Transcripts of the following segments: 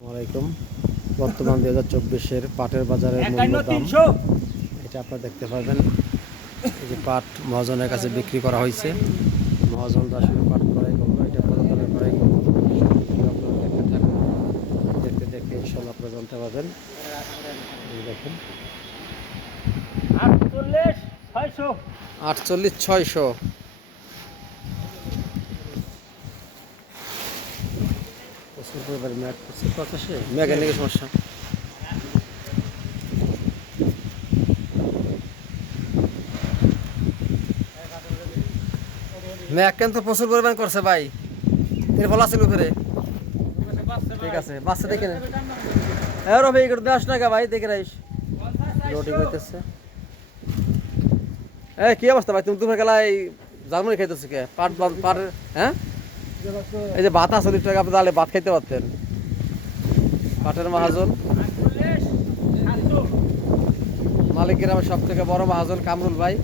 আসসালামাইকুম। বর্তমান 2024-এর পাটের বাজারের মূল্য দাম এটা আপনারা দেখতে পাবেন। এই যে পাট মহাজনের কাছে বিক্রি করা হয়েছে। মহাজনরা আসলে পাট ক্রয় করলো, এটা প্রদানের ক্রয় করলো। আপনারা দেখতে থাকুন, দেখতে দেখতে ইনশাল্লাহ আপনারা জানতে পারবেন। দেখেন 48,600। প্রচুর পরিমাণে মেঘ করছে, বাতাসে মেঘের লেগে সমস্যা। মেঘ কিন্তু প্রচুর পরিমাণ করছে ভাই, এর ফল আছে উপরে। ঠিক আছে, বাচ্চা দেখে নেন। হ্যাঁ রবি করতে আস না গা ভাই, দেখে রাইস লোডিং হইতেছে। কি অবস্থা ভাই, তুমি দুপুর গেলায় জার্মানি খাইতেছো কে? পাট পাট হ্যাঁ, এই যে ভাত আছে 2 টাকা, আপনি তাহলে ভাত খাইতে পারতেন। পাটের মহাজন, মালিক গ্রামের সব থেকে বড় মহাজন কামরুল ভাই।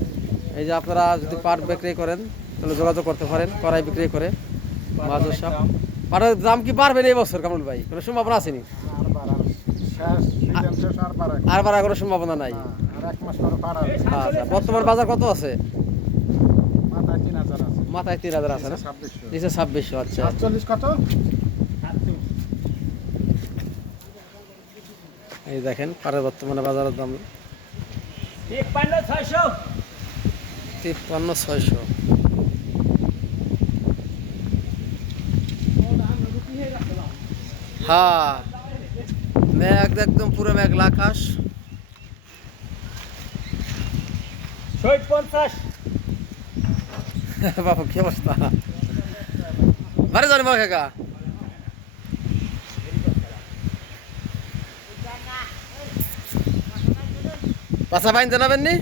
এই যে আপনারা যদি পাট বিক্রি করেন তাহলে যোগাযোগ করতে পারেন, কড়াই বিক্রি করে মহাজন সাহেব। পাটের দাম কি পারবেন এই বছর কামরুল ভাই? কোনো সম্ভাবনা আসেনি? আর বাড়ার কোনো সম্ভাবনা নাই। আচ্ছা, বর্তমান বাজার কত আছে? মাথায় 3,000 আছে না, নিচে 2600। আচ্ছা, কত? এই দেখেন পাটের বর্তমানে বাজারের দাম 53,600। হ্যাঁ, মেঘ একদম পুরো মেঘলা আকাশ। 50। বাবা কি অবস্থা, বারে জানি মা কাকা। পাশা পাইন জানাবেন নি?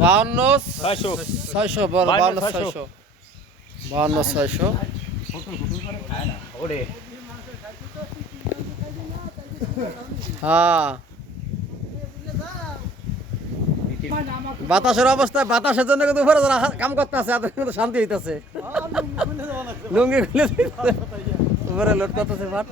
52,600 বড়, 52,600। 52,600। হ্যাঁ, বাতাসের অবস্থা, বাতাসের জন্য কিন্তু উপরে যারা কাম করতে আছে তাদের কিন্তু শান্তি হইতেছে। লুঙ্গি খুলে উপরে লোড করতেছে পাট।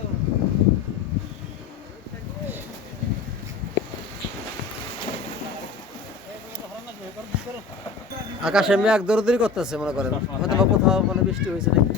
আকাশে মেঘ দৌড়দৌড়ি করতেছে, মনে করেন হয়তো বা কোথাও মানে বৃষ্টি হয়েছে নাকি।